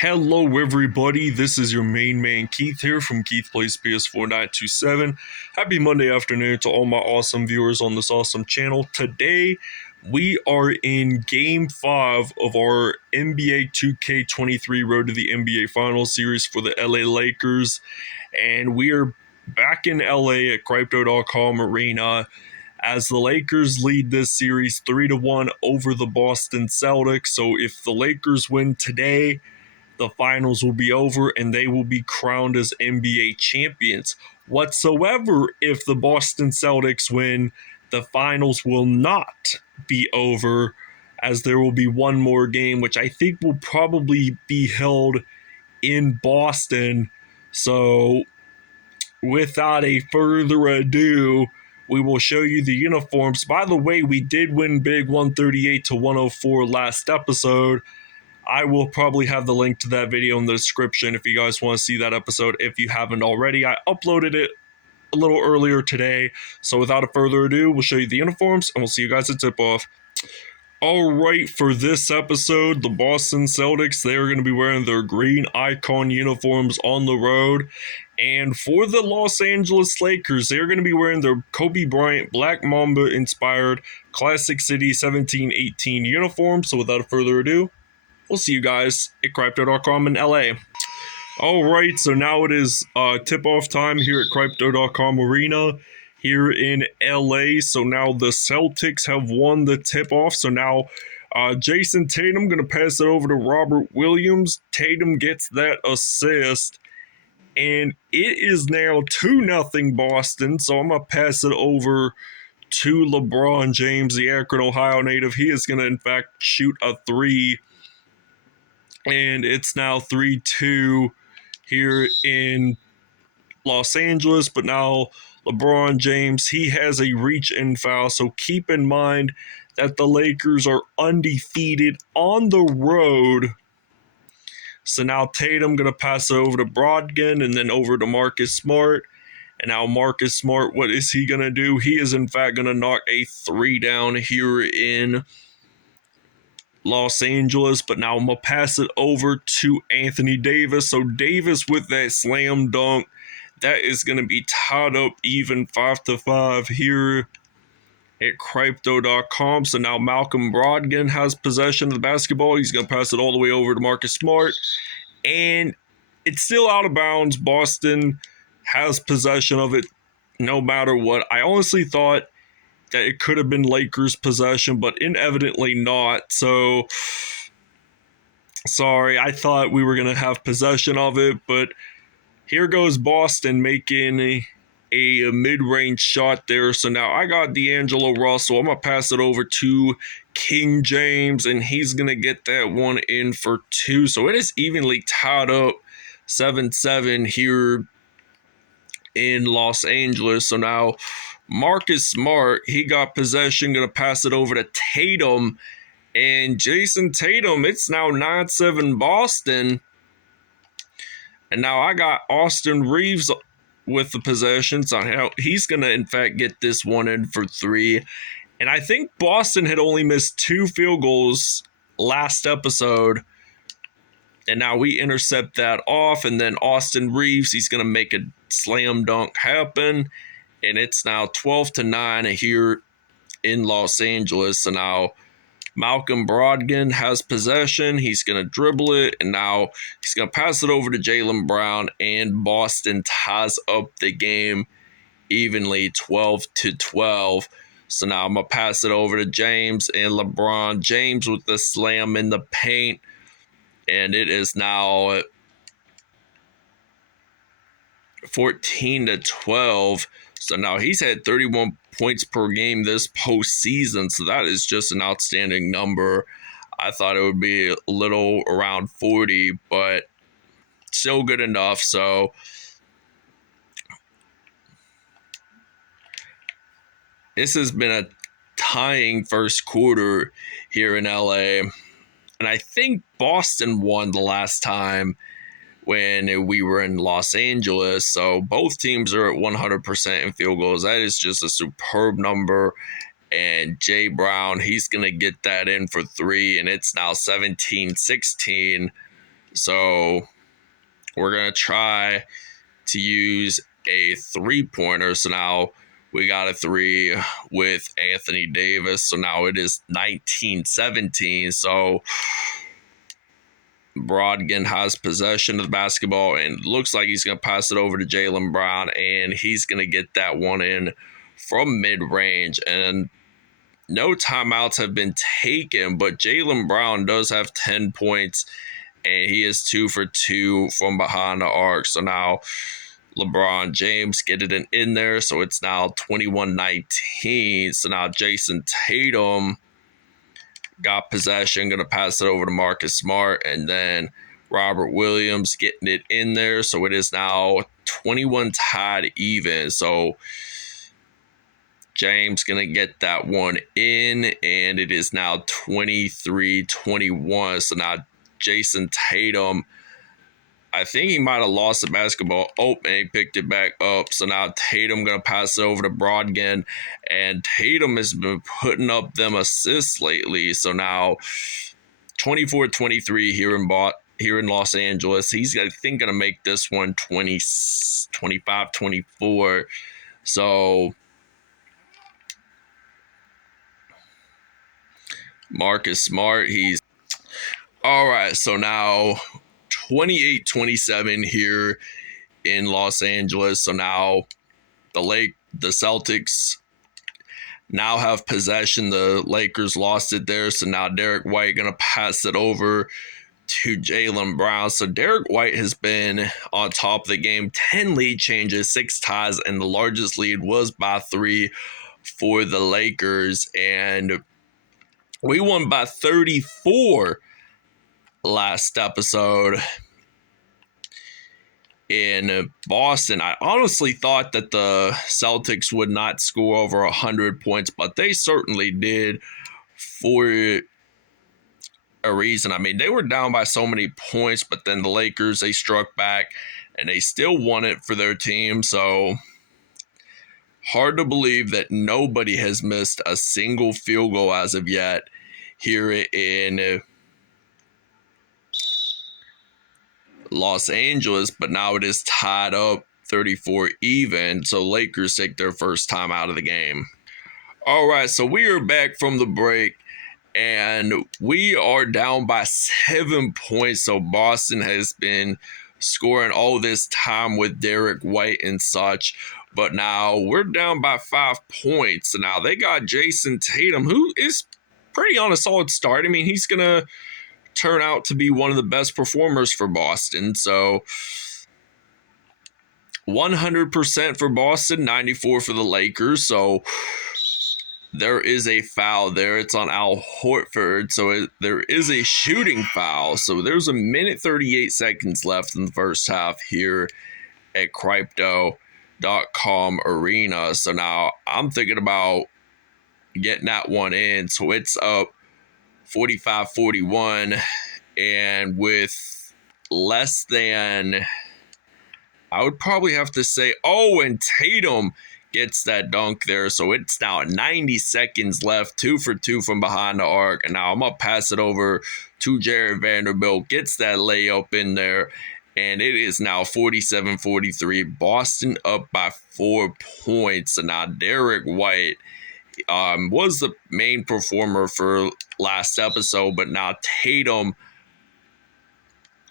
Hello everybody, this is your main man Keith here from Keith Plays PS4 927. Happy Monday afternoon to all my awesome viewers on this awesome channel. Today we are in Game 5 of our NBA 2K23 Road to the NBA Finals series for the LA Lakers. And we are back in LA at Crypto.com Arena as the Lakers lead this series 3-1 over the Boston Celtics. So if the Lakers win today, the finals will be over and they will be crowned as NBA champions. Whatsoever, if the Boston Celtics win, the finals will not be over, as there will be one more game, which I think will probably be held in Boston. So without a further ado, we will show you the uniforms. By the way, we did win big 138-104 last episode. I will probably have the link to that video in the description if you guys want to see that episode if you haven't already. I uploaded it a little earlier today. So without a further ado, we'll show you the uniforms and we'll see you guys at tip-off. Alright, for this episode, the Boston Celtics, they are going to be wearing their green icon uniforms on the road. And for the Los Angeles Lakers, they're going to be wearing their Kobe Bryant Black Mamba inspired Classic City 17-18 uniform. So without further ado, we'll see you guys at Crypto.com in LA. Alright, so now it is tip-off time here at Crypto.com Arena here in LA. So now the Celtics have won the tip-off. So now Jason Tatum going to pass it over to Robert Williams. Tatum gets that assist. And it is now 2-0 Boston. So I'm going to pass it over to LeBron James, the Akron, Ohio native. He is going to, in fact, shoot a three. And it's now 3-2 here in Los Angeles. But now LeBron James, he has a reach-in foul. So keep in mind that the Lakers are undefeated on the road. So now Tatum going to pass it over to Brogdon and then over to Marcus Smart. And now Marcus Smart, what is he going to do? He is, in fact, going to knock a three down here in Los Angeles, but now I'm going to pass it over to Anthony Davis. So Davis with that slam dunk, that is going to be tied up even 5-5 here at Crypto.com. So now Malcolm Brogdon has possession of the basketball. He's going to pass it all the way over to Marcus Smart. And it's still out of bounds. Boston has possession of it no matter what. I honestly thought that it could have been Lakers' possession, but evidently not. So, sorry, I thought we were going to have possession of it, but here goes Boston making a mid-range shot there. So now I got D'Angelo Russell. I'm going to pass it over to King James, and he's going to get that one in for two. So it is evenly tied up 7-7 here in Los Angeles. So now Marcus Smart, he got possession, going to pass it over to Tatum. And Jason Tatum, it's now 9-7 Boston. And now I got Austin Reeves with the possession. So he's going to, in fact, get this one in for three. And I think Boston had only missed 2 field goals last episode. And now we intercept that off. And then Austin Reeves, he's going to make a slam dunk happen. And it's now 12-9 here in Los Angeles. So now Malcolm Brogdon has possession. He's going to dribble it. And now he's going to pass it over to Jaylen Brown. And Boston ties up the game evenly 12-12. So now I'm going to pass it over to James and LeBron James with the slam in the paint. And it is now 14-12. So now he's had 31 points per game this postseason. So that is just an outstanding number. I thought it would be a little around 40, but still good enough. So this has been a tying first quarter here in LA. And I think Boston won the last time when we were in Los Angeles. So both teams are at 100% in field goals. That is just a superb number. And Jay Brown, he's going to get that in for three. And it's now 17-16 So we're going to try to use a three-pointer. So now we got a three with Anthony Davis. So now it is 19-17. So Brogdon has possession of the basketball and looks like he's going to pass it over to Jaylen Brown, and he's going to get that one in from mid-range. And no timeouts have been taken, but Jaylen Brown does have 10 points, and he is 2 for 2 from behind the arc. So now LeBron James get it in there, so it's now 21-19. So now Jason Tatum got possession, going to pass it over to Marcus Smart, and then Robert Williams getting it in there. So it is now 21 tied even. So James going to get that one in, and it is now 23-21. So now Jason Tatum, I think he might have lost the basketball. Oh, and he picked it back up. So now Tatum going to pass it over to Brogdon. And Tatum has been putting up them assists lately. So now 24-23 here in Los Angeles. He's, I think, going to make this one 25-24. So Marcus Smart, he's... All right, so now 28-27 here in Los Angeles. So now the Celtics now have possession. The Lakers lost it there. So now Derek White going to pass it over to Jaylen Brown. So Derek White has been on top of the game. 10 lead changes, 6 ties, and the largest lead was by 3 for the Lakers. And we won by 34 last episode in Boston. I honestly thought that the Celtics would not score over 100 points, but they certainly did for a reason. I mean, they were down by so many points, but then the Lakers, they struck back and they still won it for their team. So hard to believe that nobody has missed a single field goal as of yet here in Los Angeles, but now it is tied up 34 even. So Lakers take their first time out of the game. All right, so we are back from the break, and we are down by 7 points. So Boston has been scoring all this time with Derek White and such, but now we're down by 5 points. So now they got Jason Tatum, who is pretty on a solid start. I mean, he's going to turn out to be one of the best performers for Boston. So 100% for Boston, 94 for the Lakers. So there is a foul there. It's on Al Horford. So there is a shooting foul. So there's a minute 38 seconds left in the first half here at Crypto.com Arena. So now I'm thinking about getting that one in. So it's up 45-41, and with less than, I would probably have to say, oh, and Tatum gets that dunk there. So it's now 90 seconds left, 2 for 2 from behind the arc. And now I'm going to pass it over to Jared Vanderbilt, gets that layup in there. And it is now 47-43. Boston up by 4 points. And now Derek White was the main performer for last episode, but now Tatum,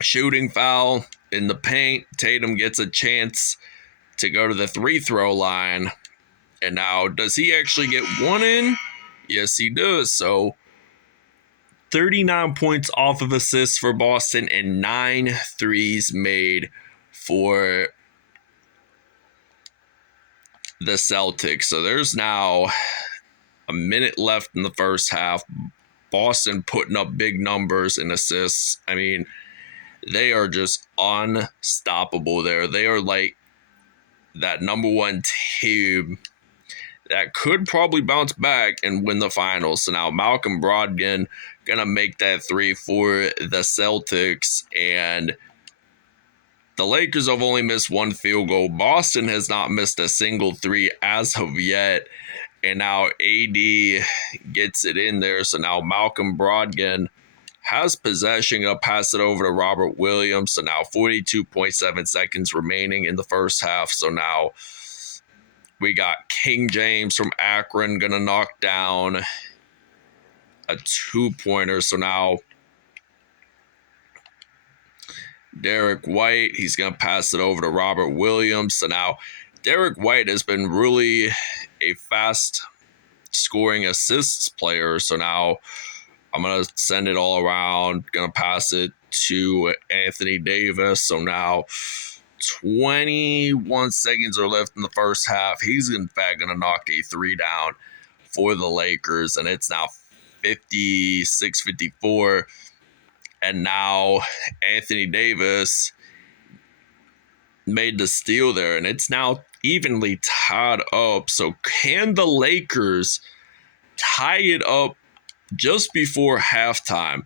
shooting foul in the paint. Tatum gets a chance to go to the free throw line, and now does he actually get one in? Yes, he does. So 39 points off of assists for Boston and 9 threes made for the Celtics. So there's now a minute left in the first half. Boston putting up big numbers in assists. I mean, they are just unstoppable there. They are like that number one team that could probably bounce back and win the finals. So now Malcolm Brogdon gonna make that 3 for the Celtics, and the Lakers have only missed 1 field goal. Boston has not missed a single 3 as of yet. And now AD gets it in there. So now Malcolm Brogdon has possession. Gonna pass it over to Robert Williams. So now 42.7 seconds remaining in the first half. So now we got King James from Akron gonna knock down a 2-pointer. So now Derek White, he's gonna pass it over to Robert Williams. So now Derek White has been really a fast scoring assists player. So now I'm going to send it all around. Going to pass it to Anthony Davis. So now 21 seconds are left in the first half. He's in fact going to knock a 3 down for the Lakers. And it's now 56-54. And now Anthony Davis made the steal there. And it's now evenly tied up. So can the Lakers tie it up just before halftime?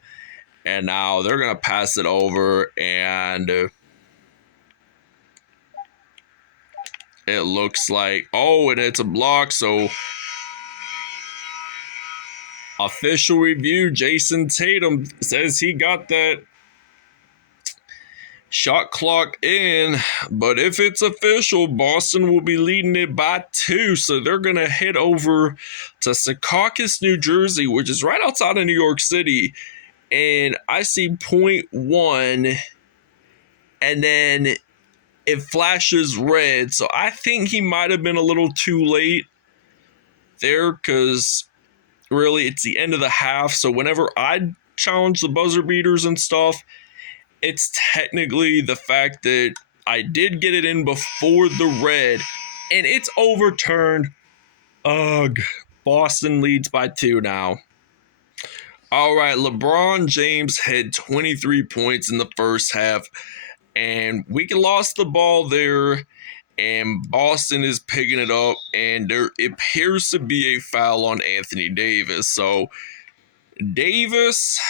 And now they're going to pass it over, and it looks like, and it's a block. So official review, Jason Tatum says he got that shot clock in, but if it's official, Boston will be leading it by 2. So they're going to head over to Secaucus, New Jersey, which is right outside of New York City. And I see 0.1, and then it flashes red. So I think he might have been a little too late there, because really it's the end of the half. So whenever I challenge the buzzer beaters and stuff, it's technically the fact that I did get it in before the red, and it's overturned. Ugh. Boston leads by 2 now. All right, LeBron James had 23 points in the first half, and we lost the ball there, and Boston is picking it up, and there appears to be a foul on Anthony Davis. So Davis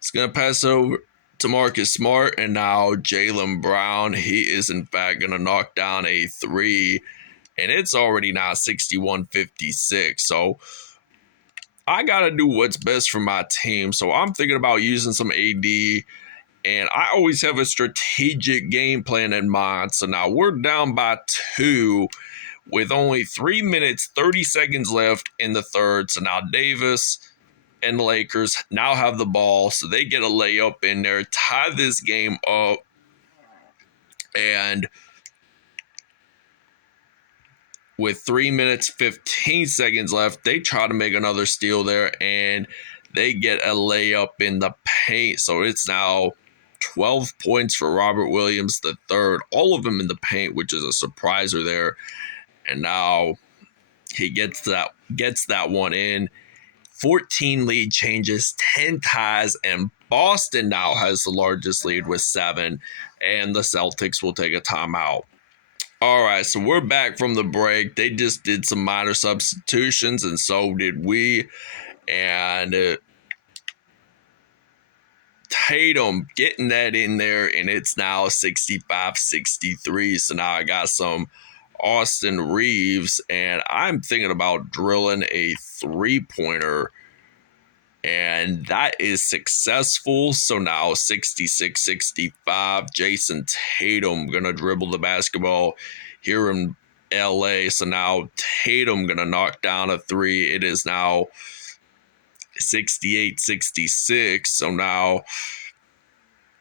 is going to pass over to Marcus Smart, and now Jaylen Brown, he is in fact going to knock down a 3, and it's already now 61-56. So I got to do what's best for my team. So I'm thinking about using some AD, and I always have a strategic game plan in mind. So now we're down by 2 with only 3 minutes, 30 seconds left in the third. So now Davis and the Lakers now have the ball, so they get a layup in there, tie this game up, and with 3 minutes, 15 seconds left, they try to make another steal there, and they get a layup in the paint. So it's now 12 points for Robert Williams III, all of them in the paint, which is a surpriser there. And now he gets that one in. 14 lead changes, 10 ties, and Boston now has the largest lead with 7, and the Celtics will take a timeout. All right, so we're back from the break. They just did some minor substitutions, and so did we. And Tatum getting that in there, and it's now 65-63. So now I got some Austin Reeves, and I'm thinking about drilling a 3-pointer, and that is successful. So now 66-65. Jason Tatum gonna dribble the basketball here in LA. So now Tatum gonna knock down a 3. It is now 68-66. So now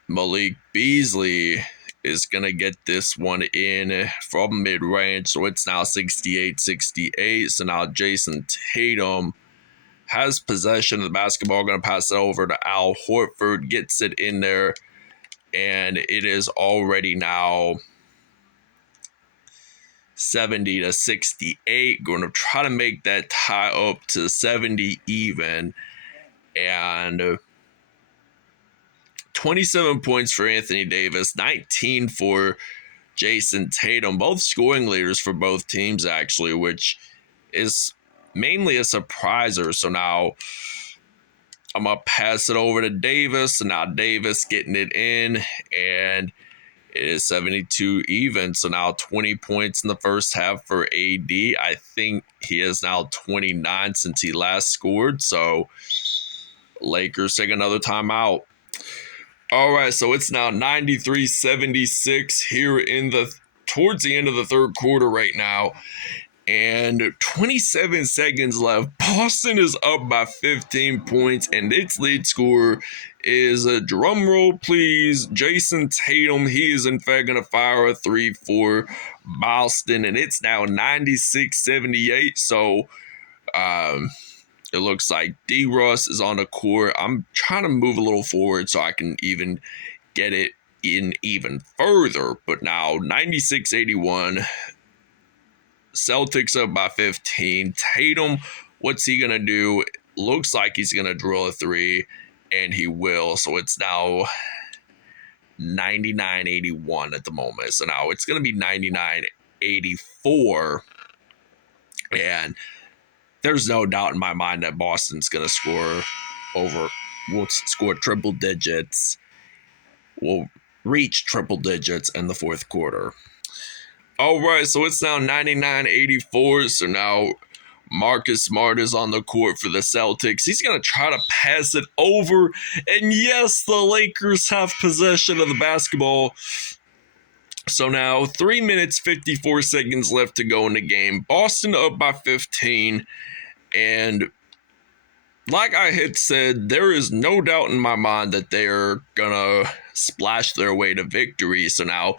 Malik Beasley is going to get this one in from mid-range. So it's now 68-68. So now Jason Tatum has possession of the basketball. Going to pass it over to Al Horford. Gets it in there. And it is already now 70-68. Going to try to make that tie up to 70 even. And 27 points for Anthony Davis, 19 for Jason Tatum, both scoring leaders for both teams, actually, which is mainly a surpriser. So now I'm going to pass it over to Davis. And now Davis getting it in, and it is 72 even. So now 20 points in the first half for AD. I think he has now 29 since he last scored. So Lakers take another timeout. All right, so it's now 93-76 here towards the end of the third quarter right now. And 27 seconds left. Boston is up by 15 points, and its lead scorer is, drum roll please, Jason Tatum. He is in fact going to fire a 3 for Boston, and it's now 96-78. So it looks like D-Russ is on the court. I'm trying to move a little forward so I can even get it in even further. But now 96-81. Celtics up by 15. Tatum, what's he going to do? Looks like he's going to drill a 3, and he will. So it's now 99-81 at the moment. So now it's going to be 99-84. And there's no doubt in my mind that Boston's going to will score triple digits, will reach triple digits in the fourth quarter. All right, so it's now 99-84. So now Marcus Smart is on the court for the Celtics. He's going to try to pass it over. And yes, the Lakers have possession of the basketball. So now 3 minutes, 54 seconds left to go in the game. Boston up by 15. And like I had said, there is no doubt in my mind that they're going to splash their way to victory. So now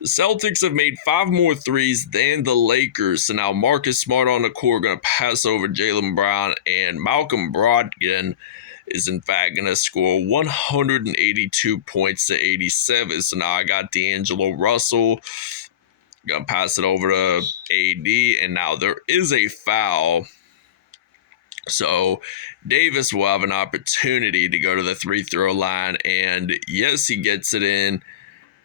the Celtics have made 5 more threes than the Lakers. So now Marcus Smart on the court going to pass over Jaylen Brown, and Malcolm Brogdon is in fact going to score 182 points to 87. So now I got D'Angelo Russell going to pass it over to AD, and now there is a foul. So Davis will have an opportunity to go to the free throw line, and yes, he gets it in.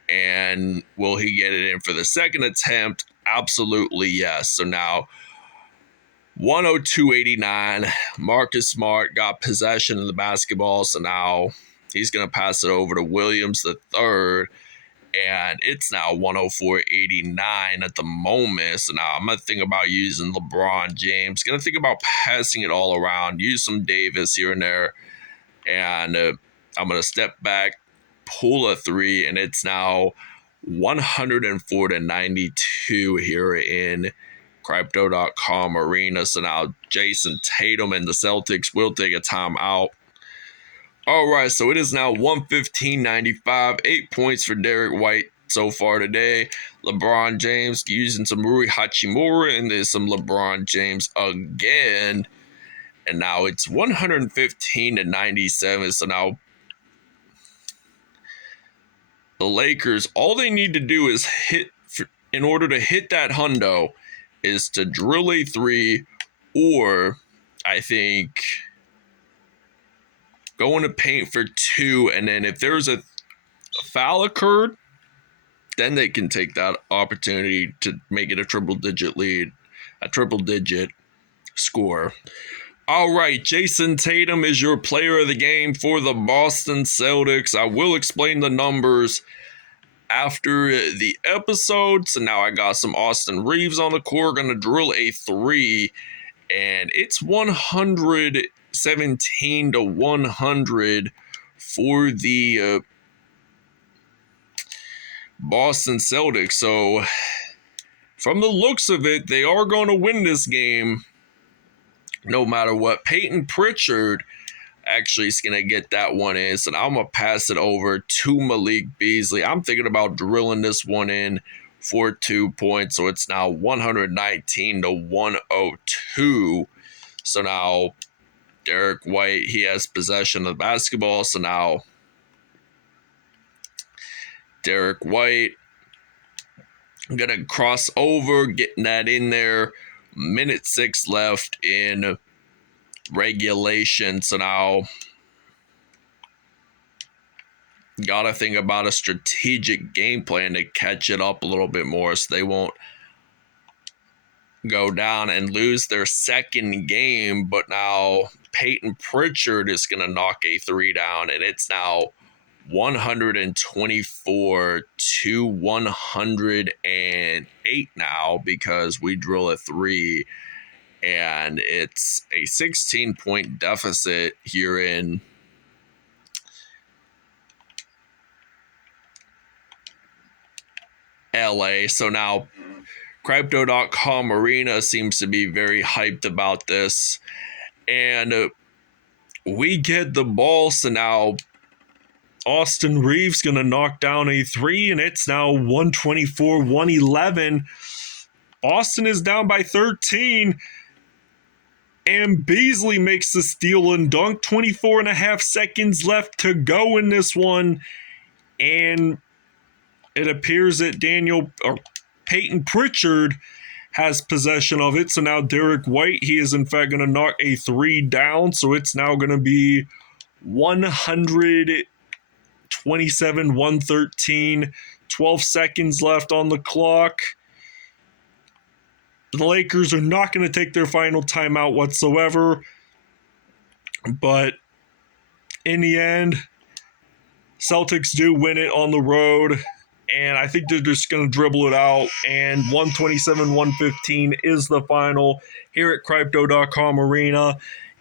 And will he get it in for the second attempt? Absolutely yes. So now 102-89. Marcus Smart got possession of the basketball. So now he's going to pass it over to Williams the third. And it's now 104-89 at the moment. So now I'm going to think about using LeBron James. Going to think about passing it all around. Use some Davis here and there. And I'm going to step back, pull a 3, and it's now 104-92 here in Crypto.com Arena. So now Jason Tatum and the Celtics will take a timeout. All right, so it is now 115-95. 8 points for Derek White so far today. LeBron James using some Rui Hachimura, and there's some LeBron James again. And now it's 115-97. So now the Lakers, all they need to do is in order to hit that hundo, is to drill a 3, or I think go into paint for 2, and then if there's a foul occurred, then they can take that opportunity to make it a triple-digit lead, a triple-digit score. All right, Jason Tatum is your player of the game for the Boston Celtics. I will explain the numbers after the episode. So now I got some Austin Reeves on the court, going to drill a 3, and it's 117-100 for the Boston Celtics. So from the looks of it, they are going to win this game no matter what. Peyton Pritchard actually is going to get that one in. So now I'm going to pass it over to Malik Beasley. I'm thinking about drilling this one in for 2 points. So it's now 119-102. So now Derek White, he has possession of the basketball. So now Derek White, I'm going to cross over, getting that in there. Minute 6 left in regulation. So now gotta think about a strategic game plan to catch it up a little bit more so they won't go down and lose their second game. But now Peyton Pritchard is going to knock a 3 down, and it's now 124-108 now because we drill a 3. and it's a 16-point deficit here in LA. So now Crypto.com Arena seems to be very hyped about this. And we get the ball, so now Austin Reeves going to knock down a three, and it's now 124-111. Boston is down by 13, and Beasley makes the steal and dunk. 24 and a half seconds left to go in this one, and it appears that Peyton Pritchard has possession of it. So now Derek White, he is in fact going to knock a three down. So it's now going to be 127-113. 12 seconds left on the clock. The Lakers are not going to take their final timeout whatsoever. But in the end, Celtics do win it on the road. And I think they're just going to dribble it out. And 127-115 is the final here at Crypto.com Arena.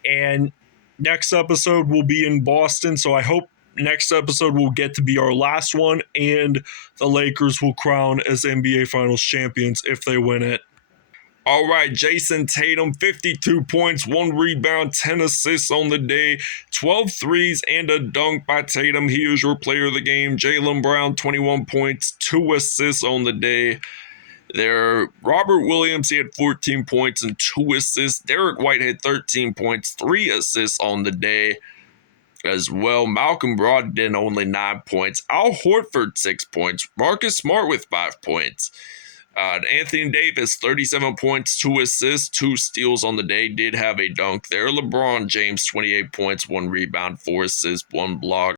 And next episode will be in Boston. So I hope next episode will get to be our last one. And the Lakers will crown as NBA Finals champions if they win it. All right, Jason Tatum, 52 points, 1 rebound, 10 assists on the day, 12 threes, and a dunk by Tatum. He is your player of the game. Jaylen Brown, 21 points, 2 assists on the day. There, Robert Williams, he had 14 points and 2 assists. Derek White had 13 points, 3 assists on the day as well. Malcolm Brogdon, only 9 points. Al Horford, 6 points. Marcus Smart with 5 points. Anthony Davis, 37 points, 2 assists, 2 steals on the day, did have a dunk there. LeBron James, 28 points, 1 rebound, 4 assists, 1 block.